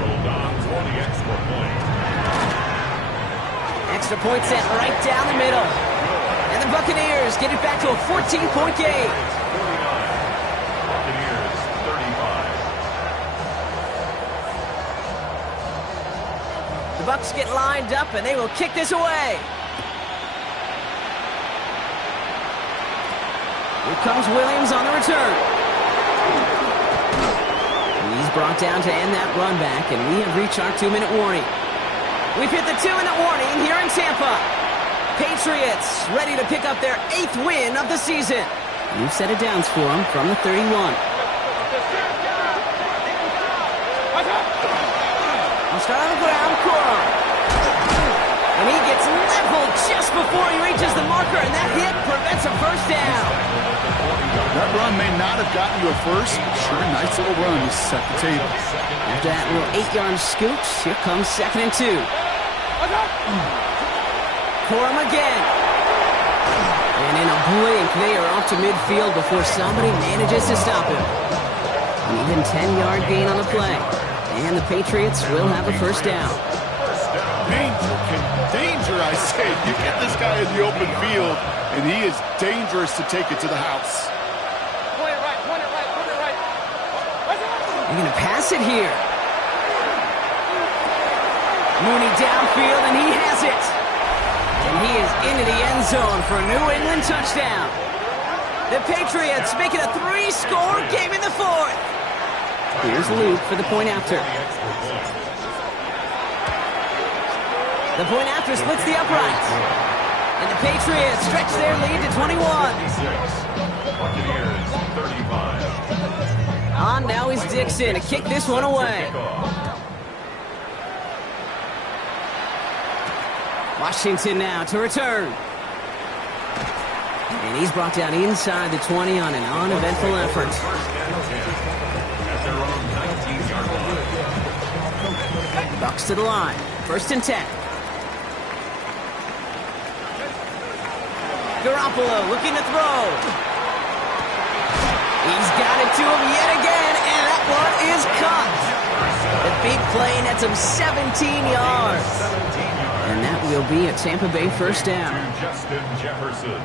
Extra point set right down the middle. And the Buccaneers get it back to a 14-point game. 49. Buccaneers 35. The Bucs get lined up and they will kick this away. Here comes Williams on the return. He's brought down to end that run back, and we have reached our 2-minute warning. We've hit the 2-minute warning here in Tampa. Patriots ready to pick up their 8th win of the season. You've set it down for them from the 31. We'll start on the ground, Corum. And he gets leveled just before he reaches the marker, and that hit prevents a first down. That run may not have gotten you a first, but sure, a nice little run to set the table. After that little 8-yard scoot, here comes 2nd and 2. Corum again. And in a blink, they are off to midfield before somebody manages to stop him. An even 10-yard gain on the play. And the Patriots will have a first down. Danger, I say. You get this guy in the open field, and he is dangerous to take it to the house. Point it right. They're going to pass it here. Mooney downfield, and he has it. And he is into the end zone for a New England touchdown. The Patriots make it a 3-score game in the fourth. Here's Luke for the point after. The point after splits the uprights. And the Patriots stretch their lead to 21. Buccaneers 35. On now is Dixon to kick this one away. Washington now to return. And he's brought down inside the 20 on an uneventful effort. First and 10 at their own 19-yard line. Bucks to the line. First and 10. Garoppolo looking to throw. He's got it to him yet again, and that one is caught. The big play nets him 17 yards. And that will be a Tampa Bay first down. Justin Jefferson.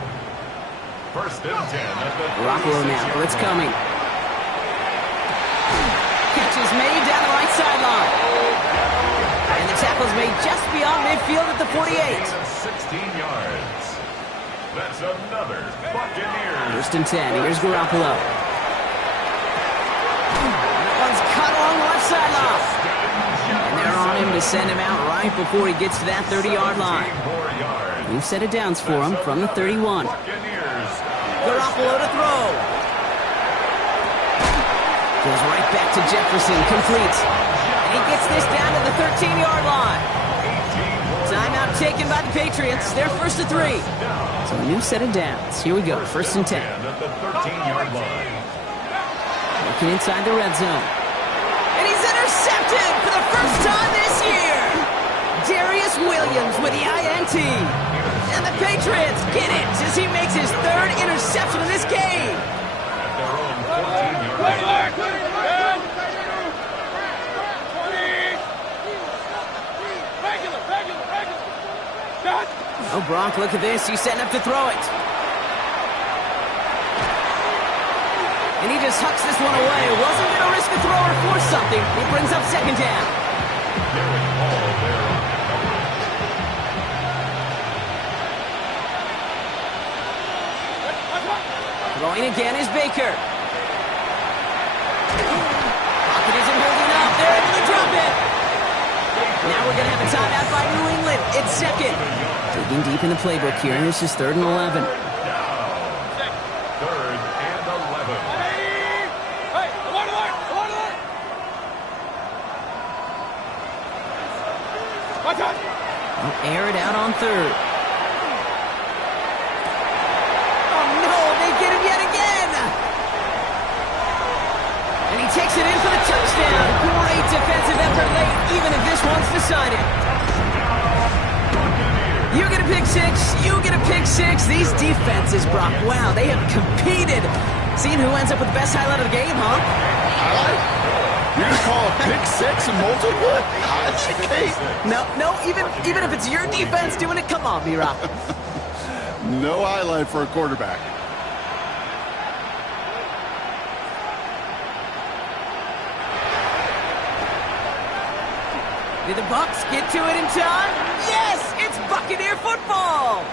First and 10 at the Garoppolo now, blitz coming. Catch is made down the right sideline. And the tackle's made just beyond midfield at the 48. 16 yards. That's another Buccaneers. First and 10, here's Garoppolo. That one's cut along the left sideline. And they're on him to send him out right before he gets to that 30-yard line. New set of downs for him from the 31. Garoppolo to throw. Goes right back to Jefferson, complete. And he gets this down to the 13-yard line. Timeout taken by the Patriots. They're first to 3. So a new set of downs. Here we go, first and 10. At the 13-yard line. Looking inside the red zone. And he's intercepted for the first time this year. Darius Williams with the INT. And the Patriots get it as he makes his 3rd interception of this game. At their own 14-yard line. Oh, Brock, look at this. He's setting up to throw it. And he just hucks this one away. Wasn't going to risk a throw or force something. He brings up second down. Throwing again is Baker. Pocket isn't holding up. They're able to drop it. Now we're going to have a timeout by New England. It's second. Digging deep in the playbook here. This is 3rd and 11. 3rd and 11. Hey, alert! Watch out! They'll air it out on 3rd. Oh, no, they get him yet again. And he takes it in for the touchdown. Great defensive effort late, even if this one's decided. You get a pick 6, you get a pick 6. These defenses, Brock, wow, they have competed. Seeing who ends up with the best highlight of the game, huh? Highlight? You're going to call a pick 6 and multiple? No, even if it's your defense doing it, come on, B-Rock. No highlight for a quarterback. Did the Bucks get to it in time? Yes! It's Buccaneer football!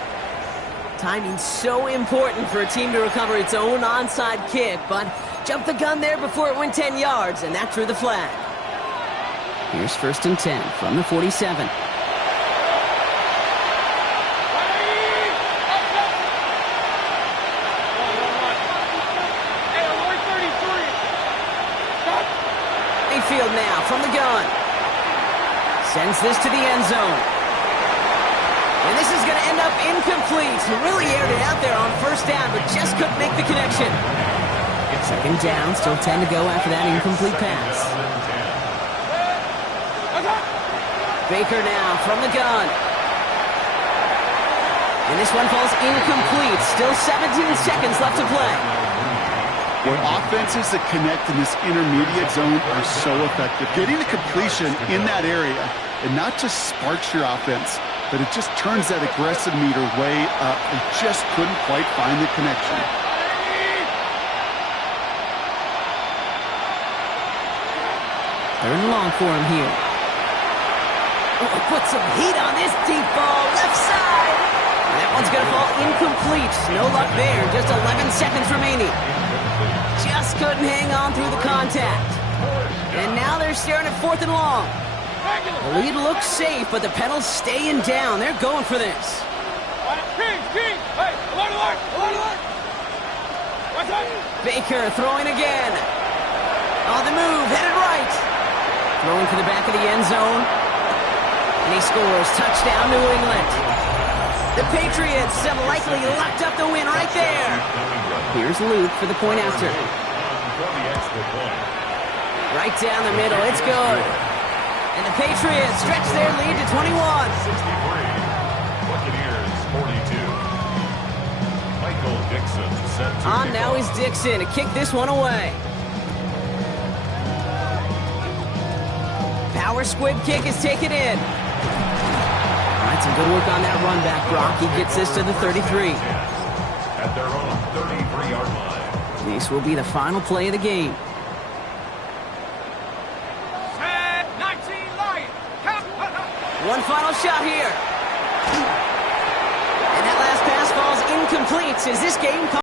Timing's so important for a team to recover its own onside kick, but jumped the gun there before it went 10 yards, and that drew the flag. Here's first and 10 from the 47. Mayfield now from the gun. Sends this to the end zone. And this is going to end up incomplete. Really aired it out there on first down, but just couldn't make the connection. Second down, still 10 to go after that incomplete pass. Baker now from the gun. And this one falls incomplete. Still 17 seconds left to play. Where offenses that connect in this intermediate zone are so effective. Getting the completion in that area, it not just sparks your offense, but it just turns that aggressive meter way up. They just couldn't quite find the connection. Third and long for him here. Put some heat on this deep ball, left side. That one's going to fall incomplete. No luck there, just 11 seconds remaining. Just couldn't hang on through the contact. And now they're staring at 4th and long. The lead looks safe, but the pedals staying down. They're going for this. Baker throwing again. On the move, headed right. Throwing for the back of the end zone. And he scores. Touchdown, New England. The Patriots have likely locked up the win right there. Here's Luke for the point after. Right down the middle. It's good. And the Patriots stretch their lead to 21. 63. Buccaneers 42. Michael Dixon set to On kick now off. is Dixon to kick this one away. Power squib kick is taken in. All right, some good work on that run back, Brock. He gets this to the 33. At their own 33-yard line. This will be the final play of the game. Set 19 Lion. Count. One final shot here. And that last pass falls incomplete. Is this game